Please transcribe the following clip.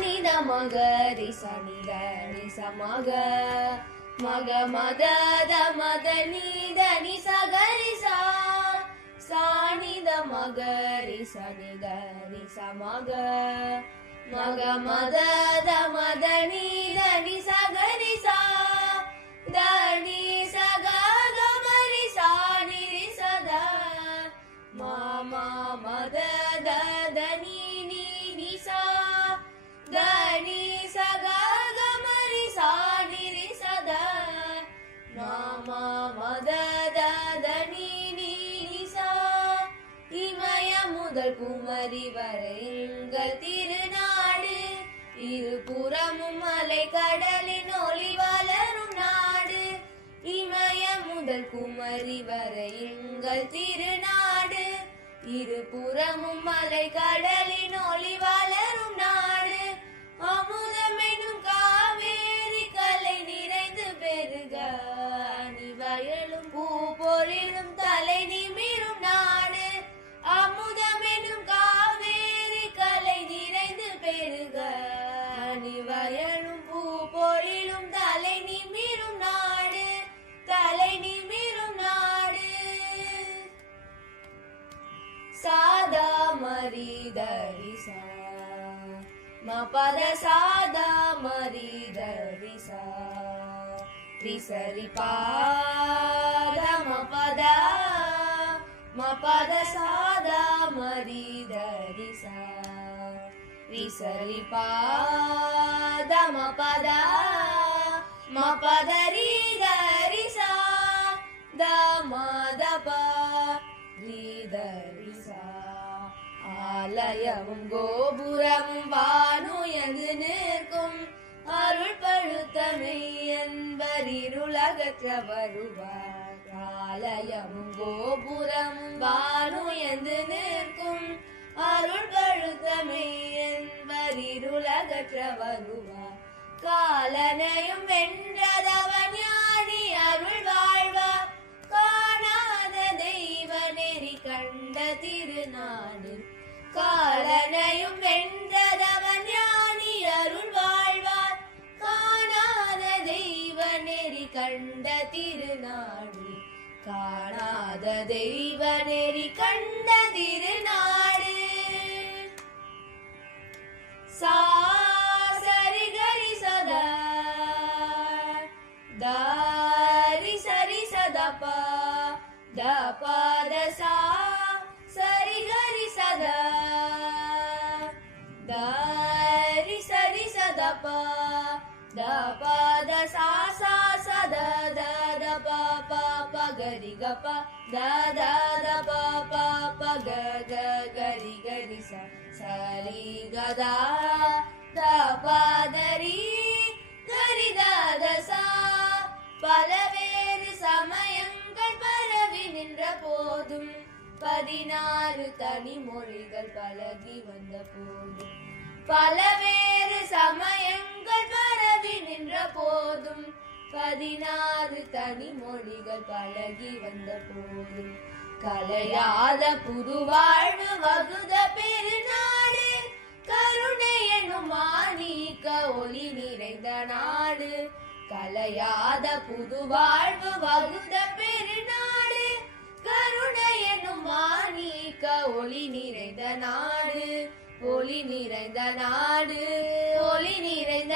நித மக ரிச நித நிச மக மக மத த மத நித நிச கரிசா சா நித மக ரிச நித நிச மக மக மத த மத நித நிச கரிசா த நிச க க மரி சா நி ரிச த மா மா மத த த நி நி நிசா த நிச க க மரி சா நி ரிச த மா மா மத த த நி நி நிசா இமய முதல் குமரி வரை எங்கள் திருநாடு இருபுறமும் மலை கடலின் ஒளி வளரும் நாடு இமய முதல் குமரி வரை எங்கள் திருநாடு இருபுறமும் மலை கடலின் ஒளி வளரும் நாடு அமுதம் என்னும் காவேரி கலை நிறைந்து பெருக அணி வயலும் பூ பொழிலும் தலை நிமிரும் நாடு அமுதம் என்னும் காவேரி கலை நிறைந்து பெருக அணி வயலும் பூ பொழிலும் தலை நிமிரும் நாடு தலை நிமிரும் நாடு சாதா மரிதரிசா மபத சாதா மரிதரிசா ரிசரி பாத மபத மபத சாதா மரிதரிசா ரிசரி பாத மபத மபத ரிதரிசா த மதப ரிதரிசா ஆலயமும் கோபுரமும் வானுயர்ந்து நிற்கும் அருள் பழுத்தமை என்பர் இருளகற்ற வருவார் ஆலயமும் கோபுரமும் வானுயர்ந்து நிற்கும் அருள் பழுத்தமை என்பர் இருளகற்ற வருவார் காலனையும் வென்றதவன் ஞானி அருள் வாழ்வார் காணாத தெய்வ நெறி கண்ட திருநாடு காலனையும் வென்றதவன் ஞானி அருள் வாழ்வார் காணாத தெய்வ நெறி கண்ட திருநாடு காணாத தெய்வ நெறி கண்ட திருநாடு சா சரி கரி சதா தாரி சரி சதப த பத சா சரி கரி சதா தாரி சரி சதப த பத சா சா சத த த ப ப ப கரி க ப த த த ப ப ப க க கரி கரி ச சரி க த த ப தரி கரி த த சா பலவேறு சமயங்கள் பரவி நின்ற போதும் 16 தனி மொழிகள் பழகி வந்த போதும் பலவேறு சமயங்கள் பரவி நின்ற போதும் 16 தனி மொழிகள் பழகி வந்த போதும் கலையாத புது வாழ்வு வகுத பெருநாடு கருணை எனும் மாணிக்க ஒளி நிறைந்த நாடு கலையாத புது வாழ்வு வகுத பெருநாடு கருணை எனும் மாணிக்க ஒளி நிறைந்த நாடு ஒளி நிறைந்த நாடு ஒளி நிறைந்த